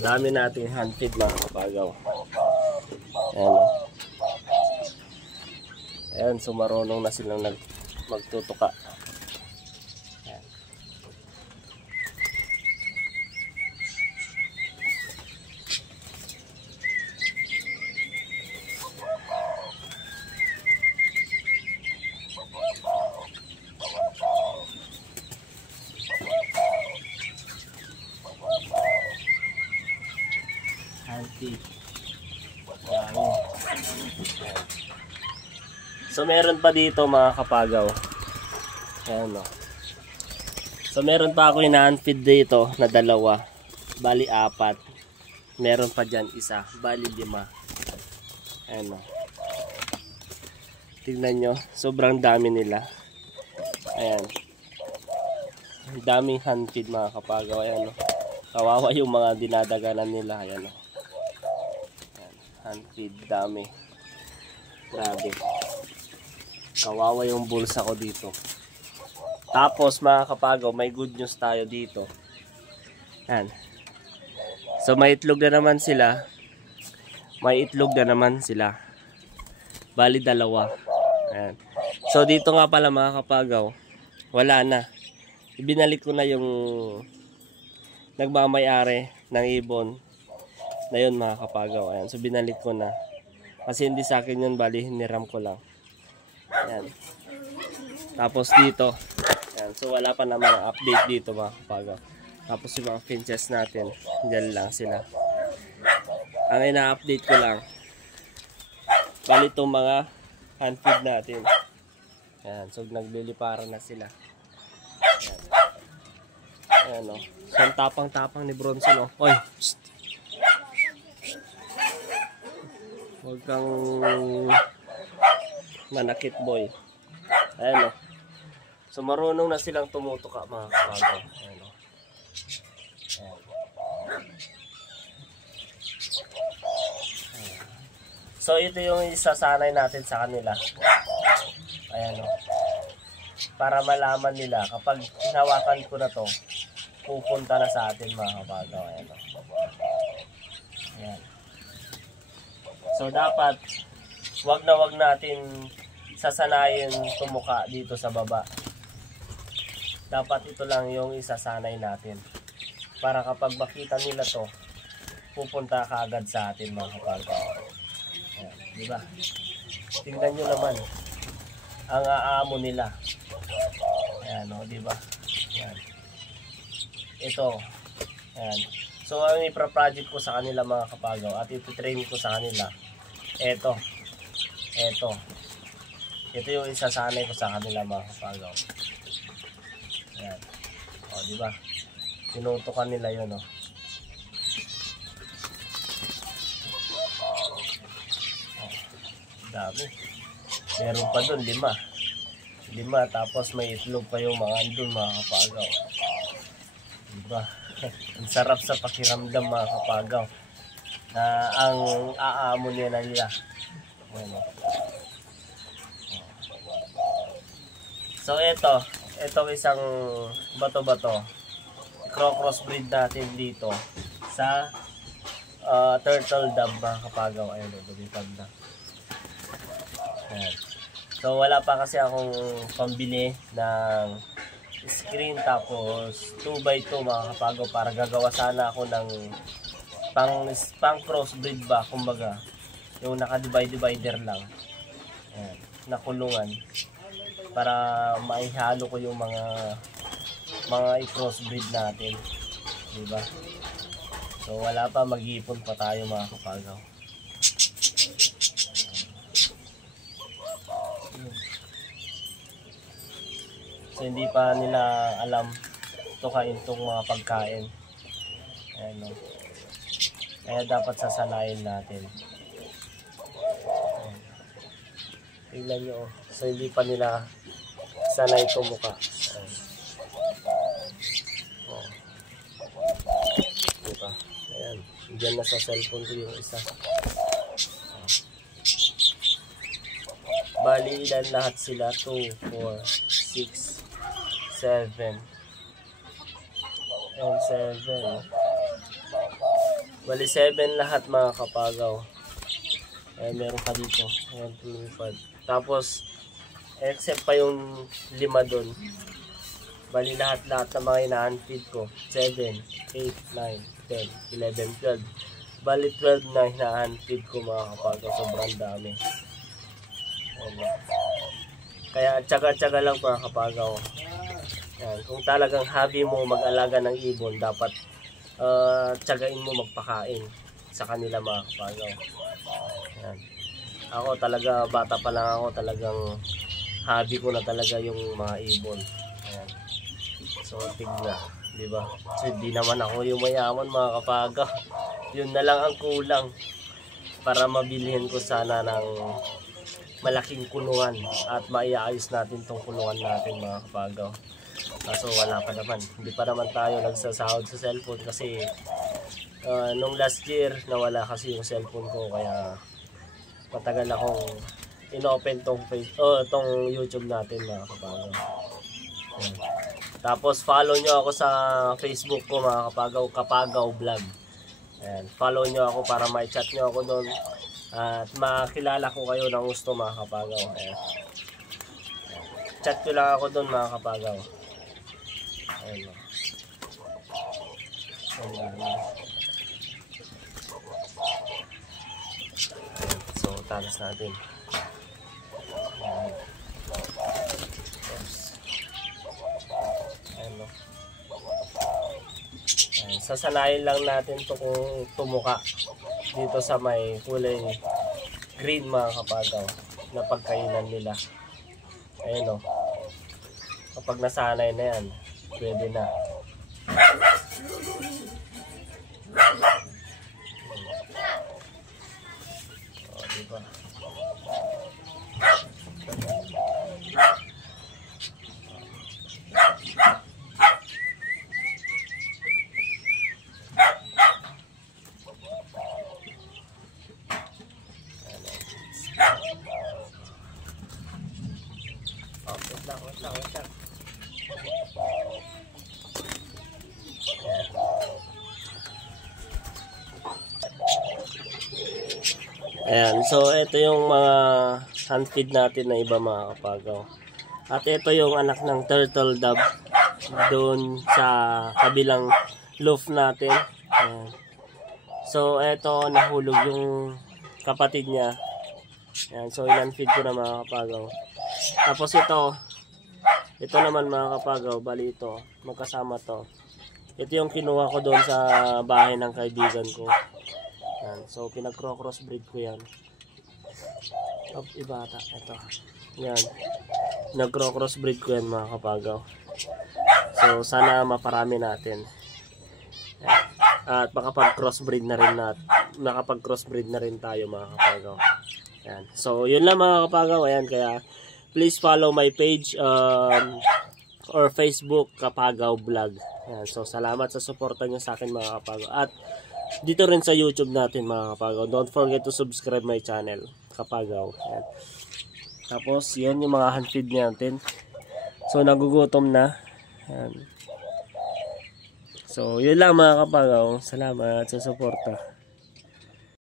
Dami nating hand feed mga kapagaw. Ayan o. Ayan, so marunong na silang magtutuka. Ayan. Hand feed. So meron pa dito mga kapagaw. Ayan o. So meron pa ako ina-hand feed dito na dalawa. Bali 4. Meron pa dyan isa. Bali 5. Ayan o. Tignan nyo. Sobrang dami nila. Ayan. Daming hand feed mga kapagaw. Ayan o. Kawawa yung mga dinadaganan nila. Ayan o. Ayan. Hand feed. Dami. Grabe. Kawawa yung bulsa ko dito. Tapos mga kapagaw, may good news tayo dito. Yan. So may itlog na naman sila. May itlog na naman sila. Bali 2. Yan. So dito nga pala mga kapagaw, wala na. Ibinalik ko na yung nagmamayari ng ibon na yun mga kapagaw. Ayan. So binalik ko na. Kasi hindi sa akin yun, bali hiniram ko lang. Ayan. Tapos dito, ayan. So wala pa naman ang update dito mga kapagaw. Tapos yung mga finches natin, dyan lang sila. Ang ina-update ko lang, bali itong mga hand feed natin. Ayan. So nagliliparan na sila. Ayan. Ayan o. So ang tapang-tapang ni Bronson o. Oy! Psst. Huwag kang manakit boy. Ayan o. So marunong na silang tumutuka mga kapagaw. Ayan o. Ayan. So ito yung isasanay natin sa kanila. Ayan o. Para malaman nila kapag hinawakan ko na to, pupunta na sa atin mga kapagaw. Ayan o. Ayan. So dapat wag natin sasanayin tumuka dito sa baba. Dapat ito lang yung isasanay natin. Para kapag makita nila to, pupunta kaagad sa atin mga kapagaw. Ayan, di ba? Tingnan nyo naman ang aamo nila. Ayan o, di ba? Ayan. Ito. Ayan. So ang ipra-project ko sa kanila mga kapagaw at ititrain ko sa kanila. Ito yung isasanay ko sa kanila mga kapagaw. Ayan. O, diba? Tinutukan nila yun, o. Dami. Meron pa dun, 5. Tapos may itlog pa yung mga andun mga kapagaw. Diba? Ang sarap sa pakiramdam mga kapagaw na ang aamo nila. Ayan, o. So ito isang bato-bato. Crossbreed natin dito sa turtle dove mga kapagaw. Ayun, lumipad na. Ayan. So wala pa kasi akong pambili ng screen tapos 2x2 mga kapagaw para gagawa sana ako ng pang crossbreed ba, kumbaga yung naka-divider lang. Ayan, nakulungan para maihalo ko yung mga i-crossbreed natin, diba? So wala pa, mag-iipon pa tayo mga kapagaw. So hindi pa nila alam tukain tong mga pagkain. Ayan, no? Kaya dapat sasanayin natin. Ayan. Tingnan nyo, oh. So hindi pa nila sanay tumuka. Ayan. Oh. Diba? Ayan. Diyan na sa cellphone ko yung isa. Bali ilan lahat sila? 2, 4, 6, 7 and 7. Bali 7 lahat mga kapagaw. Ayan, meron pa dito. Ayan, 2, 5. Tapos, except pa yung 5 doon. Bali lahat-lahat na mga ina-unfeed ko. 7, 8, 9, 10, 11, 12. Bali 12 na ina-unfeed ko mga kapagaw. Sobrang dami. Ayan. Kaya tsaga-tsaga lang mga kapagaw. Ayan. Kung talagang hobby mo mag-alaga ng ibon, dapat tsagain mo magpakain sa kanila mga kapagaw. Ayan. Ako talaga, bata pa lang ako, talagang hobby ko na talaga yung mga ibon. Ayan. So tigna, di ba? So hindi naman ako yung mayaman mga kapagaw. Yun na lang ang kulang para mabilihin ko sana ng malaking kulungan at maiayos natin tong kulungan natin mga kapagaw. Kaso wala pa naman, hindi pa naman tayo nagsasahod sa cellphone kasi nung last year nawala kasi yung cellphone ko, kaya matagal akong inopen tong YouTube natin mga kapagaw. Ayan. Tapos follow nyo ako sa Facebook ko mga kapagaw, Kapagaw Vlog. Ayan. Follow nyo ako para ma-chat nyo ako doon at makilala ko kayo ng gusto mga kapagaw. Ayan. Chat ko lang ako doon mga kapagaw. Ayan. So talas natin. Ayan. Sasanayin lang natin to kung tumuka dito sa may kulay green mga kapagaw na pagkainan nila. Ayan o. Kapag nasanay na yan, pwede na. O, diba? Wait lang. Ayan, so ito yung mga handfeed natin na iba mga kapagaw. At ito yung anak ng turtle dove doon sa kabilang loft natin. Ayan. So ito nahulog yung kapatid niya. Ayan, so in-unfeed ko na mga kapagaw. Tapos ito naman mga kapagaw, bali ito, magkasama to. Ito yung kinuha ko doon sa bahay ng kaibigan ko. Yan. So pinag-crossbreed ko yan. Iba ata, ito. Yan. Nag-crossbreed ko yan mga kapagaw. So sana maparami natin. Yan. At makapag-crossbreed na rin tayo mga kapagaw. Yan. So yun lang mga kapagaw. Ayan, kaya please follow my page or Facebook Kapagaw Vlog. Yan. So salamat sa suporta nyo sa akin mga kapagaw. At dito rin sa YouTube natin mga kapagaw. Don't forget to subscribe my channel Kapagaw. Yan. Tapos yun yung mga handfeed natin. So nagugutom na. Yan. So yun lang mga kapagaw. Salamat sa suporta.